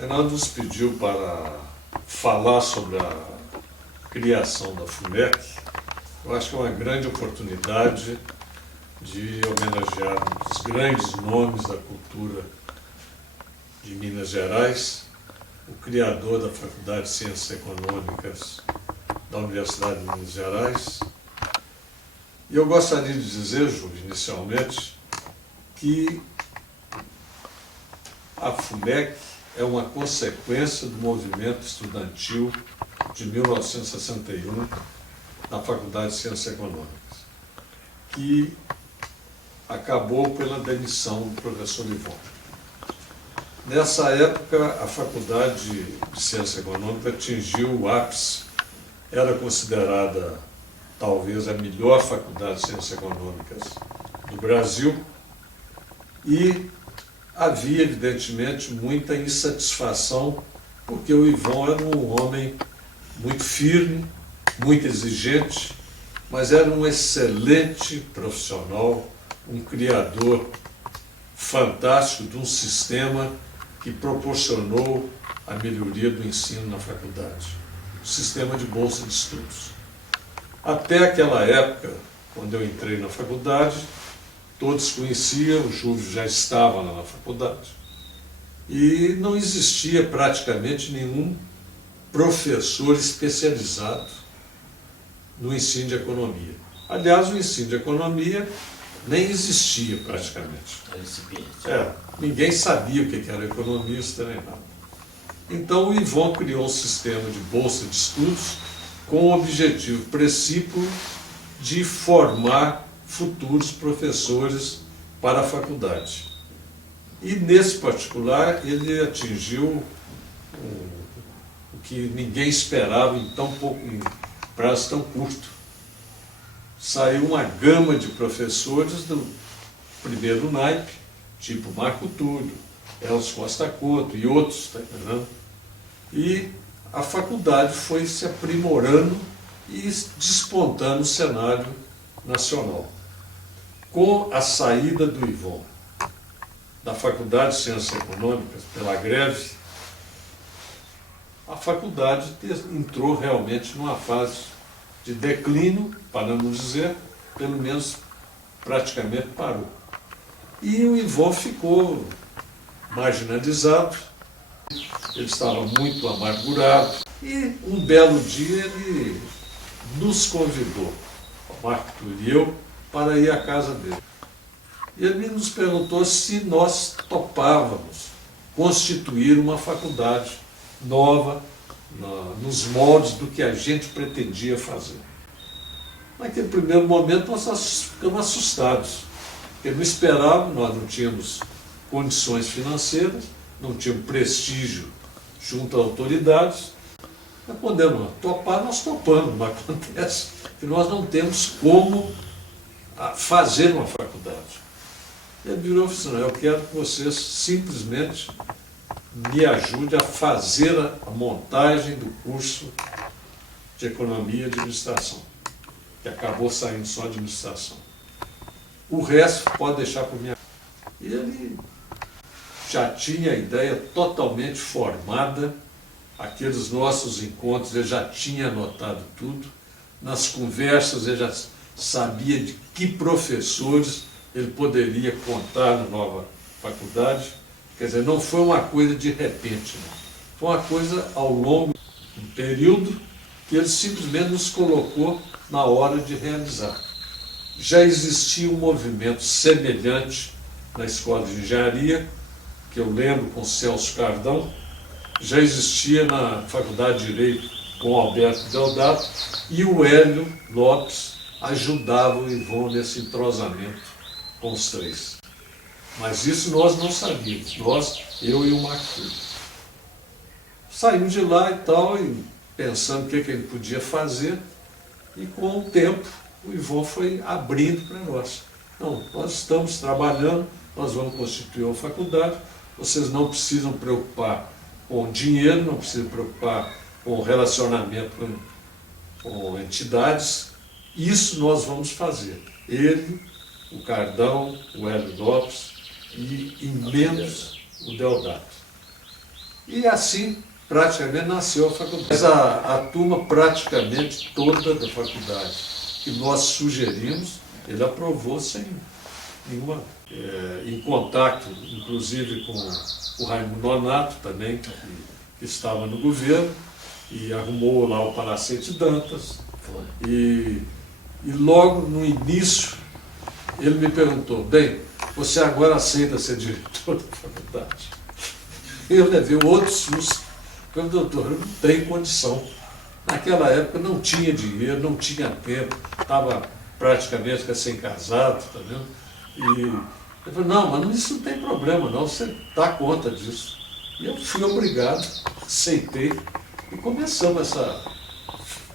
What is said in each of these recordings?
Fernando nos pediu para falar sobre a criação da FUMEC. Eu acho que é uma grande oportunidade de homenagear um dos grandes nomes da cultura de Minas Gerais, o criador da Faculdade de Ciências Econômicas da Universidade de Minas Gerais. E eu gostaria de dizer, Júlio, inicialmente, que a FUMEC é uma consequência do movimento estudantil de 1961 na Faculdade de Ciências Econômicas, que acabou pela demissão do professor Ivon. Nessa época, a Faculdade de Ciências Econômicas atingiu o ápice, era considerada talvez a melhor faculdade de Ciências Econômicas do Brasil, e havia, evidentemente, muita insatisfação, porque o Ivon era um homem muito firme, muito exigente, mas era um excelente profissional, um criador fantástico de um sistema que proporcionou a melhoria do ensino na faculdade, o sistema de bolsa de estudos. Até aquela época, quando eu entrei na faculdade, todos conheciam, o Júlio já estava lá na faculdade, e não existia praticamente nenhum professor especializado no ensino de economia. Aliás, o ensino de economia nem existia praticamente. Ninguém sabia o que era economista nem nada. Então o Ivon criou um sistema de bolsa de estudos com o objetivo principal de formar futuros professores para a faculdade. E, nesse particular, ele atingiu o que ninguém esperava em tão pouco, em prazo tão curto. Saiu uma gama de professores do primeiro naipe, tipo Marco Túlio, Elcio Costa Couto e outros, tá entendendo? E a faculdade foi se aprimorando e despontando o cenário nacional. Com a saída do Ivon da Faculdade de Ciências Econômicas pela greve, a faculdade entrou realmente numa fase de declínio, para não dizer, pelo menos praticamente parou. E o Ivon ficou marginalizado, ele estava muito amargurado, e um belo dia ele nos convidou, o Marco Túlio e eu, para ir à casa dele. E ele nos perguntou se nós topávamos constituir uma faculdade nova, nos moldes do que a gente pretendia fazer. Naquele primeiro momento nós ficamos assustados, porque não esperávamos, nós não tínhamos condições financeiras, não tínhamos prestígio junto às autoridades. Mas quando topar, nós topamos, mas acontece que nós não temos como fazer uma faculdade. Ele virou e falou assim: eu quero que vocês simplesmente me ajudem a fazer a montagem do curso de Economia e Administração, que acabou saindo só Administração. O resto pode deixar por minha. E ele já tinha a ideia totalmente formada aqueles nossos encontros, ele já tinha anotado tudo. Nas conversas, ele já sabia de que professores ele poderia contar na nova faculdade. Quer dizer, não foi uma coisa de repente, não. Foi uma coisa ao longo de um período que ele simplesmente nos colocou na hora de realizar. Já existia um movimento semelhante na Escola de Engenharia, que eu lembro com Celso Cardão, já existia na Faculdade de Direito com Alberto Deodato, e o Hélio Lopes ajudava o Ivon nesse entrosamento com os três. Mas isso nós não sabíamos, eu e o Marquinhos. Saímos de lá e tal, e pensando o que ele podia fazer, e com o tempo o Ivon foi abrindo para nós. Não, nós estamos trabalhando, nós vamos constituir uma faculdade, vocês não precisam preocupar com dinheiro, não precisam preocupar com relacionamento com entidades, isso nós vamos fazer. Ele, o Cardão, o Hélio Lopes e, em menos, o Deodato. E assim, praticamente, nasceu a faculdade. Mas a turma praticamente toda da faculdade que nós sugerimos, ele aprovou sem nenhuma... em contato, inclusive, com o Raimundo Nonato, também, que estava no governo, e arrumou lá o Palacete Dantas. E logo no início, ele me perguntou: bem, você agora aceita ser diretor da faculdade? Eu levei outro susto. Falei: doutor, eu não tenho condição. Naquela época não tinha dinheiro, não tinha tempo, estava praticamente recém-casado, tá vendo? E eu falei: não, mas isso não tem problema não, você dá conta disso. E eu fui obrigado, aceitei, e começamos essa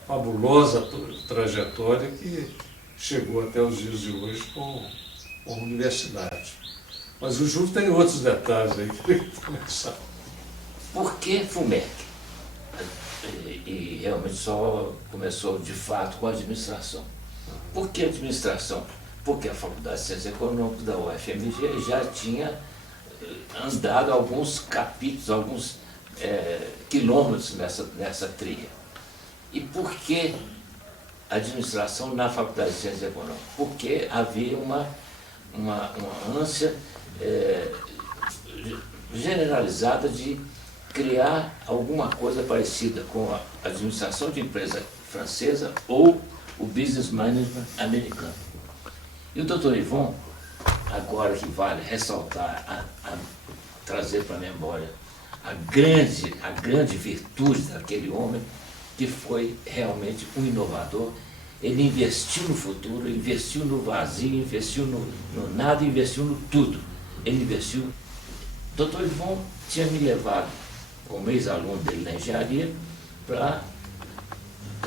fabulosa trajetória que chegou até os dias de hoje com a universidade. Mas o Júlio tem outros detalhes aí que ele começar. Por que FUMEC? E realmente só começou de fato com a administração. Por que administração? Porque a Faculdade de Ciências Econômicas da UFMG já tinha andado alguns capítulos, alguns quilômetros nessa trilha. E por que administração na Faculdade de Ciências Econômicas? Porque havia uma ânsia generalizada de criar alguma coisa parecida com a administração de empresa francesa ou o business management americano. E o Dr. Ivon, agora que vale ressaltar, trazer para a memória a grande virtude daquele homem, que foi realmente um inovador. Ele investiu no futuro, investiu no vazio, investiu no nada, investiu no tudo. Ele investiu. Dr. Ivon tinha me levado, como ex-aluno dele na engenharia, para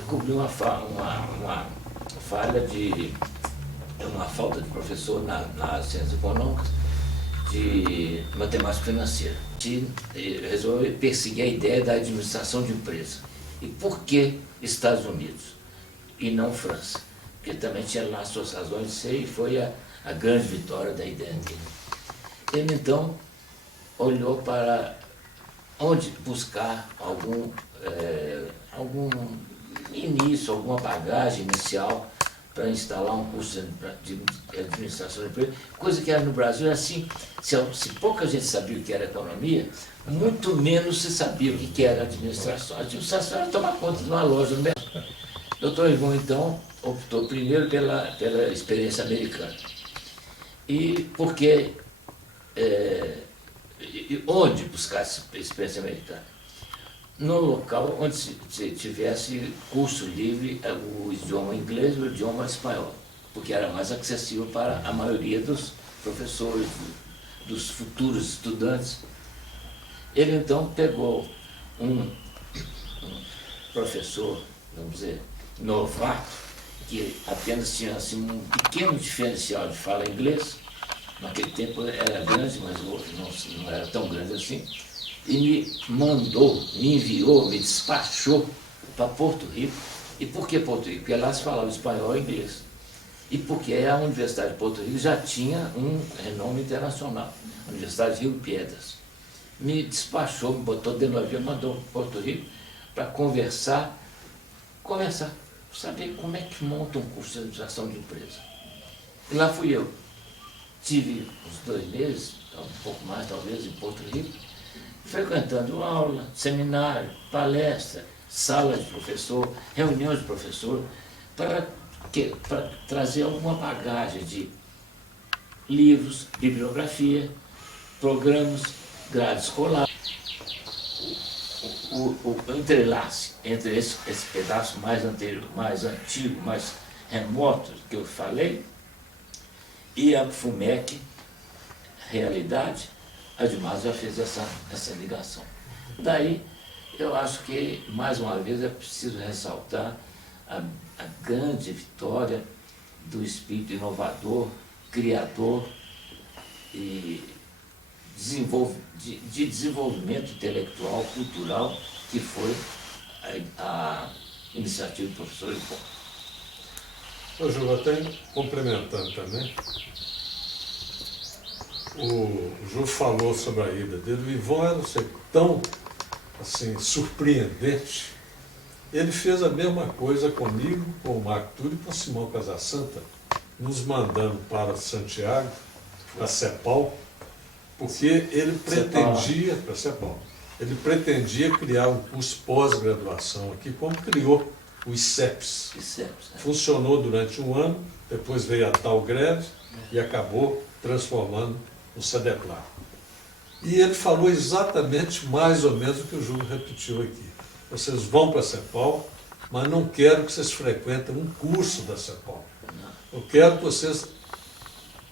cobrir uma falta de professor nas ciências econômicas, de matemática financeira. E resolveu perseguir a ideia da administração de empresa. E por que Estados Unidos e não França? Porque também tinha lá suas razões de ser, e foi a grande vitória da ideia dele. Ele então olhou para onde buscar algum início, alguma bagagem inicial para instalar um curso de administração de empresa, coisa que era no Brasil assim, se pouca gente sabia o que era economia, muito menos se sabia o que era administração. A administração era tomar conta de uma loja no mercado. O Dr. Ivon, então, optou primeiro pela experiência americana. E porque onde buscar essa experiência americana? No local onde se tivesse curso livre, o idioma inglês e o idioma espanhol, porque era mais acessível para a maioria dos professores, dos futuros estudantes. Ele então pegou um professor, vamos dizer, novato, que apenas tinha assim, um pequeno diferencial de fala inglês. Naquele tempo era grande, mas hoje não era tão grande assim. E me enviou, me despachou para Porto Rico. E por que Porto Rico? Porque lá se falava espanhol e inglês. E porque a Universidade de Porto Rico já tinha um renome internacional, a Universidade de Rio Piedras. me despachou, me botou dentro do avião, mandou para Porto Rico para conversar, saber como é que monta um curso de administração de empresa. E lá fui eu. Tive uns 2 meses, um pouco mais talvez, em Porto Rico, frequentando aula, seminário, palestra, sala de professor, reuniões de professor, para trazer alguma bagagem de livros, bibliografia, programas, grade escolar. O entrelace entre esse pedaço mais anterior, mais antigo, mais remoto que eu falei, e a FUMEC, realidade, a Dilma já fez essa ligação. Daí, eu acho que, mais uma vez, é preciso ressaltar a grande vitória do espírito inovador, criador e de desenvolvimento intelectual, cultural, que foi a iniciativa do professor Ivon. Ô, Júlio, até complementando também, o Júlio falou sobre a ida dele, o Ivon era tão assim, surpreendente. Ele fez a mesma coisa comigo, com o Marco Túlio e com o Simão Casassanta, nos mandando para Santiago, para CEPAL, porque ele pretendia, para CEPAL, ele pretendia criar um curso pós-graduação aqui, como criou o ICEPS. Funcionou durante um ano, depois veio a tal greve e acabou transformando no SEDEPLAR. E ele falou exatamente mais ou menos o que o Júlio repetiu aqui. Vocês vão para a CEPAL, mas não quero que vocês frequentem um curso da CEPAL. Eu quero que vocês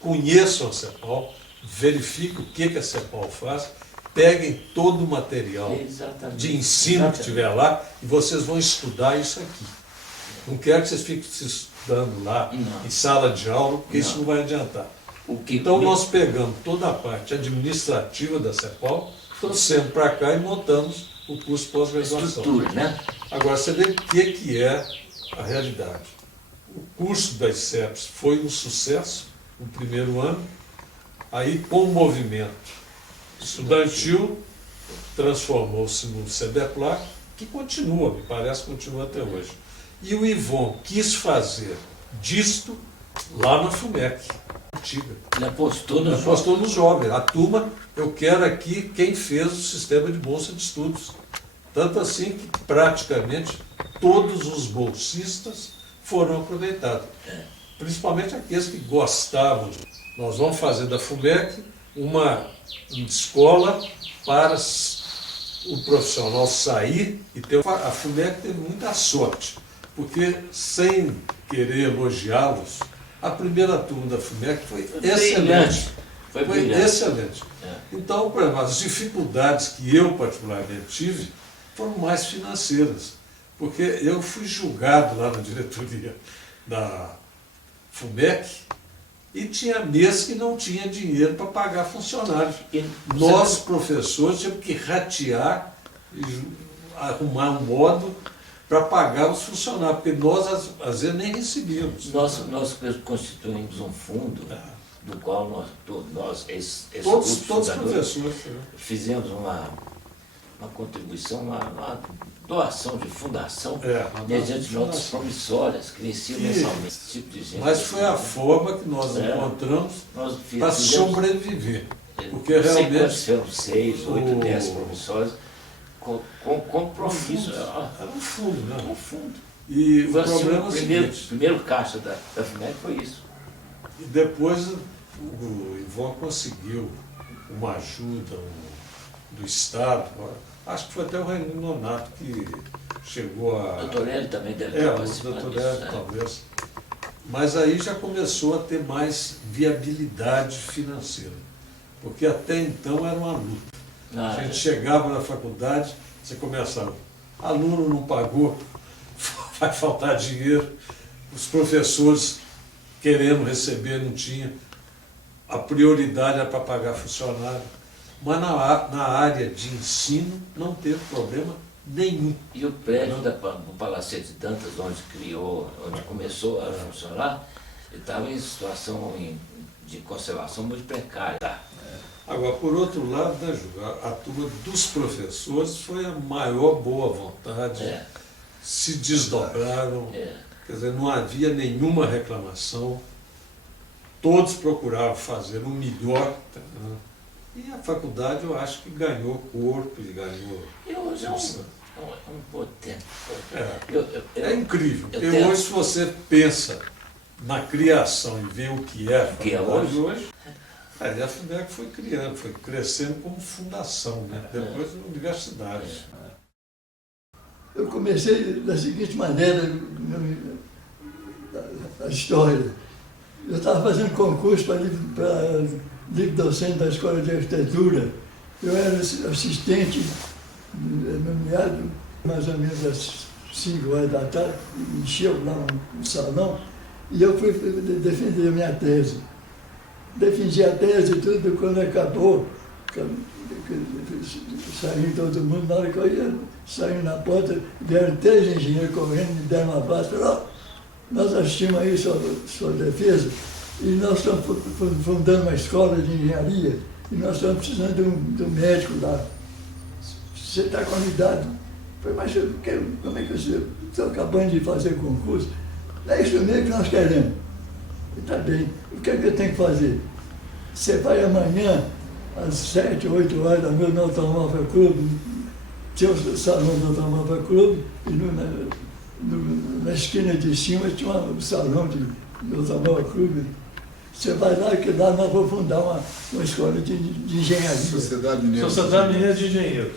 conheçam a CEPAL, verifiquem o que a CEPAL faz, peguem todo o material de ensino que tiver lá e vocês vão estudar isso aqui. Não quero que vocês fiquem se estudando lá em sala de aula, porque isso não vai adiantar. Então nós pegamos toda a parte administrativa da CEPAL, trouxemos para cá e montamos o curso pós-graduação. Estrutura, né? Agora, você vê o que é a realidade. O curso das ICEPS foi um sucesso no primeiro ano, aí com o movimento estudantil transformou-se no SEDEPLAR, que continua, me parece que continua até hoje. E o Ivon quis fazer disto lá na FUMEC, antiga. Ele apostou nos jovens. A turma, eu quero aqui quem fez o sistema de bolsa de estudos. Tanto assim que praticamente todos os bolsistas foram aproveitados. Principalmente aqueles que gostavam. Nós vamos fazer da FUMEC uma escola para o profissional sair e ter. A FUMEC teve muita sorte, porque, sem querer elogiá-los, a primeira turma da FUMEC foi excelente. Foi excelente. Então, por exemplo, as dificuldades que eu particularmente tive foram mais financeiras, porque eu fui julgado lá na diretoria da FUMEC e tinha mês que não tinha dinheiro para pagar funcionários. Nós, professores, tínhamos que ratear e arrumar um modo para pagar os funcionários, porque nós, às vezes, nem recebíamos. Nós constituímos um fundo, do qual nós todos os professores, fizemos uma contribuição, uma doação de fundação, mediante notas promissórias, que venciam mensalmente esse tipo de gente. Mas foi a forma que nós encontramos para sobreviver. Porque realmente. Foram 6, 8, 10 promissórias, com compromisso. Era um fundo, né? Um fundo. E o problema é o seguinte. Primeiro caixa da FUMEC foi isso. E depois o Ivon conseguiu uma ajuda do Estado. Acho que foi até o Raimundo Nonato que chegou a. O Dr. Hélio também deve ter participado o Dr. Hélio, talvez. Mas aí já começou a ter mais viabilidade financeira. Porque até então era uma luta. A gente chegava na faculdade, você começava, aluno não pagou, vai faltar dinheiro, os professores querendo receber não tinha, a prioridade era para pagar funcionário. Mas na área de ensino não teve problema nenhum. E o prédio do Palacete Dantas, onde começou a funcionar, estava em situação de conservação muito precária. Agora, por outro lado, né, Ju, a turma dos professores foi a maior boa vontade, se desdobraram, quer dizer, não havia nenhuma reclamação, todos procuravam fazer o melhor, né? E a faculdade, eu acho que ganhou corpo e ganhou... E hoje é um potente. É incrível. E hoje, se você pensa na criação e vê o que é a faculdade hoje, a FUMEC foi criando, foi crescendo como fundação, né? Depois a universidade. Eu comecei da seguinte maneira a história. Eu estava fazendo concurso para livre docente da Escola de Arquitetura. Eu era assistente, nomeado mais ou menos às 5 horas da tarde, encheu lá um salão, e eu fui defender a minha tese. Defendi a tese e tudo, quando acabou, saiu todo mundo, na hora que eu ia sair na porta, vieram 3 engenheiros correndo, me deram um abraço, falaram, nós assistimos aí sua defesa, e nós estamos fundando uma escola de engenharia, e nós estamos precisando de um médico lá. Você está convidado. Eu falei, mas como é que você está acabando de fazer concurso? É isso mesmo que nós queremos. Está bem. O que é que eu tenho que fazer? Você vai amanhã, às 7, 8 horas da noite, no Automóvel Clube, tinha o salão do Automóvel Clube, e na esquina de cima tinha um salão do Automóvel Clube. Você vai lá, que lá nós vamos fundar uma escola de engenharia. Sociedade Mineira de Engenheiros.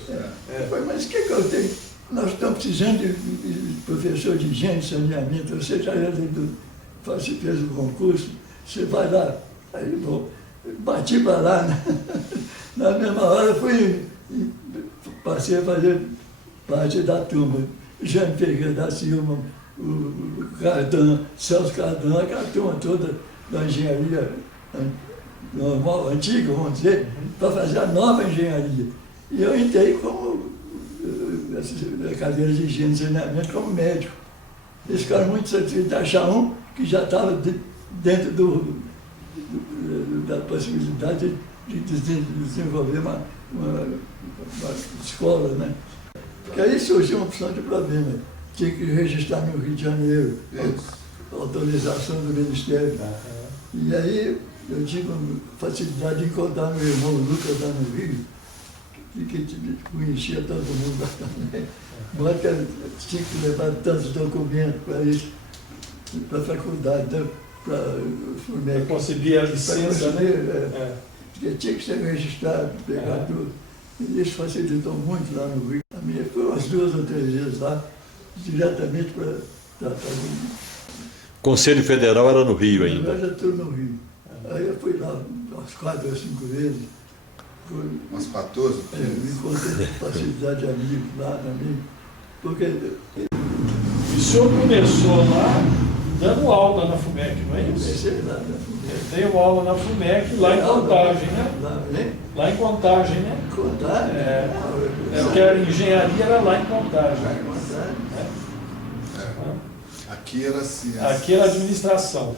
Mas o que eu tenho? Nós estamos precisando de professor de higiene e saneamento. Você já fez o concurso, você vai lá. Aí eu bati para lá, né? Na mesma hora fui e passei a fazer parte da turma. Jean Ferreira da Silva, o Cardan, Celso Cardan, aquela turma toda da engenharia normal, antiga, vamos dizer, para fazer a nova engenharia. E eu entrei como cadeira de higiene e saneamento como médico. Eles ficaram muito satisfeitos de achar um que já estava dentro da possibilidade de desenvolver uma escola, né? Porque aí surgiu uma opção de problema. Tinha que registrar no Rio de Janeiro, autorização do Ministério. E aí eu tive facilidade de encontrar meu irmão Lucas lá no Rio, que conhecia todo mundo lá também. Mas que tinha que levar tantos documentos para isso, para a faculdade, para o FUMEC. Para conseguir a licença, né? Porque tinha que ser registrado, pegar tudo. E isso facilitou muito lá no Rio. A minha foi umas 2 ou 3 vezes lá, diretamente para O Conselho Federal era no Rio ainda. Agora já estou no Rio. Aí eu fui lá umas 4 ou 5 vezes. Umas 14? Me encontrei com facilidade de amigos lá também. Porque E o senhor começou lá dando aula na FUMEC, não é isso? comecei lá na FUMEC. Deu aula na FUMEC, lá em Contagem, né? Lá, né? Lá em Contagem, né? Contagem? Porque a engenharia era lá em Contagem. Aqui era ciência. Aqui era administração.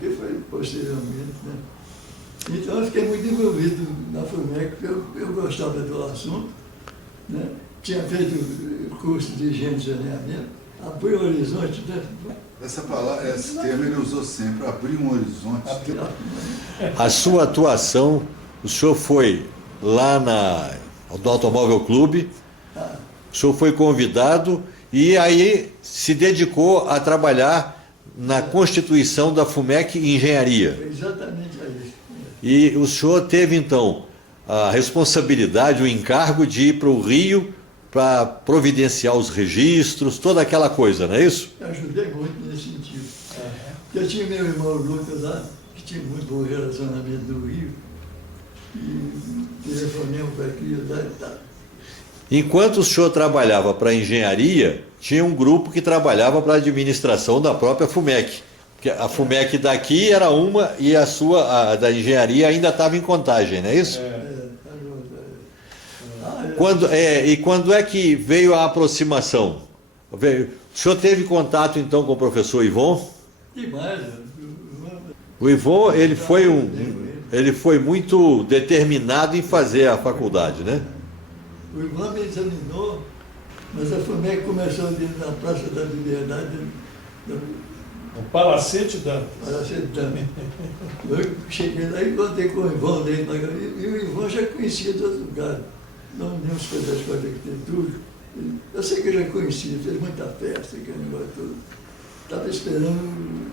Que foi posteriormente, né? Então eu fiquei muito envolvido na FUMEC, porque eu gostava do assunto, né? Tinha feito curso de higiene e saneamento, abri o horizonte, né? Essa palavra, esse termo ele usou sempre, abrir um horizonte. A sua atuação, o senhor foi lá no Automóvel Clube, o senhor foi convidado e aí se dedicou a trabalhar na constituição da FUMEC Engenharia. Foi exatamente isso. E o senhor teve, então, a responsabilidade, o encargo de ir para o Rio para providenciar os registros, toda aquela coisa, não é isso? Eu ajudei muito nesse sentido. Eu tinha meu irmão Lucas lá, que tinha muito bom relacionamento no Rio, e telefonei para aqui e tal. Enquanto o senhor trabalhava para a engenharia, tinha um grupo que trabalhava para a administração da própria FUMEC. Porque a FUMEC daqui era uma e a sua, a da engenharia, ainda estava em Contagem, não é isso? E quando é que veio a aproximação? O senhor teve contato então com o professor Ivon? Demais. O Ivon, ele foi ele foi muito determinado em fazer a faculdade, né? O Ivan me examinou, mas a FUMEC começou ali na Praça da Liberdade, O Palacete Dantas. para ser também. Eu cheguei lá e encontrei com o Ivan dentro, e o Ivan já conhecia de outro lugar. Não nos fez a escola de arquitetura. Eu sei que eu já conhecia, fez muita festa, aquele negócio todo. Estava esperando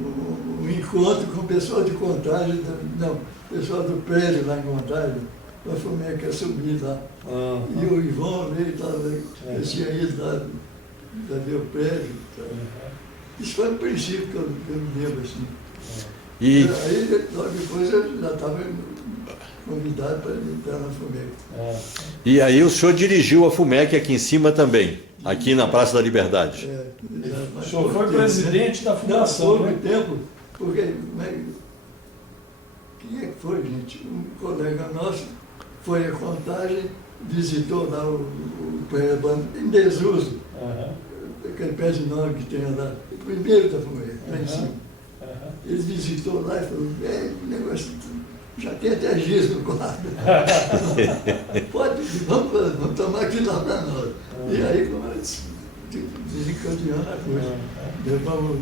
um encontro com o pessoal de Contagem, não, o pessoal do prédio lá em Contagem, a FUMEC ia subir lá. E o Ivan veio, eu tinha ido lá ver o prédio. Isso foi no princípio que eu me lembro assim. E, Aí, logo depois, eu já estava convidado para entrar na FUMEC. e aí o senhor dirigiu a FUMEC aqui em cima também, aqui na Praça da Liberdade. O senhor foi presidente da fundação, Não, né? pouco tempo, porque... Quem é que foi, gente? Um colega nosso foi a Contagem, visitou lá o prédio em desuso, aquele prédio enorme que tem lá, o primeiro da FUMEC, lá em cima. Ele visitou lá e falou, o negócio já tem até giz no quadro. Pode, vamos tomar aquilo lá para nós. E aí, como desencadeando a coisa. Levamos,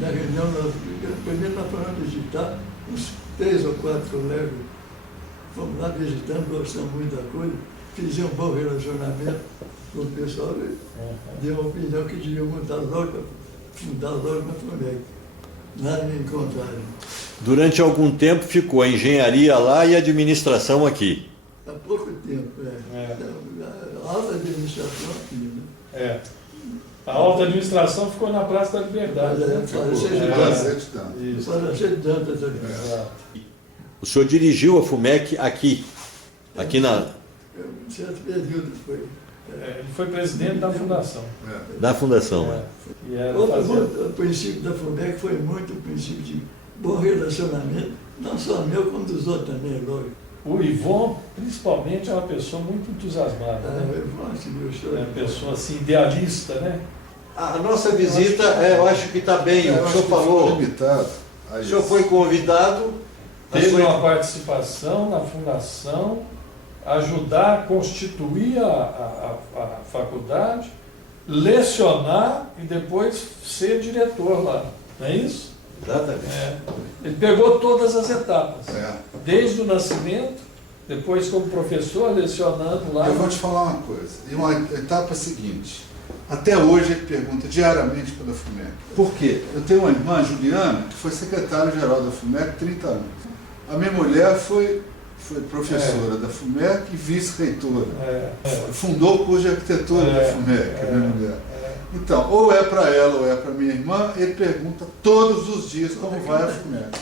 na reunião, primeiro nós fomos visitar uns 3 ou 4 colegas. Fomos lá visitando, gostamos muito da coisa, fizemos um bom relacionamento com o pessoal, deu uma opinião que devia fundar logo na FUMEC, lá em Contagem. Durante algum tempo ficou a engenharia lá e a administração aqui. Há pouco tempo, A alta administração aqui, né? A alta administração ficou na Praça da Liberdade. Né? Palacete Dantas. Isso. Palacete Dantas ali. O senhor dirigiu a FUMEC aqui na, Um certo período foi. Ele foi presidente da fundação. da fundação. né? E era O princípio da FUMEC foi muito o princípio de bom relacionamento, não só meu, como dos outros também, lógico. O Ivon, principalmente, é uma pessoa muito entusiasmada. Né? Eu acho que É uma pessoa assim, idealista, né? A nossa visita, eu acho que está bem. O senhor falou, Limitado. o senhor foi convidado. Teve uma participação na fundação, ajudar a constituir a faculdade, lecionar e depois ser diretor lá. Não é isso? Exatamente. Ele pegou todas as etapas, É. desde o nascimento, depois como professor, lecionando lá. Eu vou te falar uma coisa. E uma etapa seguinte. Até hoje ele pergunta diariamente pela FUMEC. Por quê? Eu tenho uma irmã, Juliana, que foi secretária-geral da FUMEC 30 anos. A minha mulher foi professora da FUMEC e vice-reitora. Fundou o curso de arquitetura da FUMEC, a minha mulher. Então, ou é para ela ou é para minha irmã, ele pergunta todos os dias como vai a FUMEC.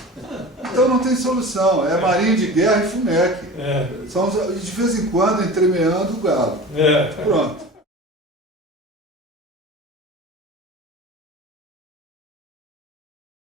Então não tem solução, é Marinha de Guerra e FUMEC. São, de vez em quando, entremeando o galo. Pronto.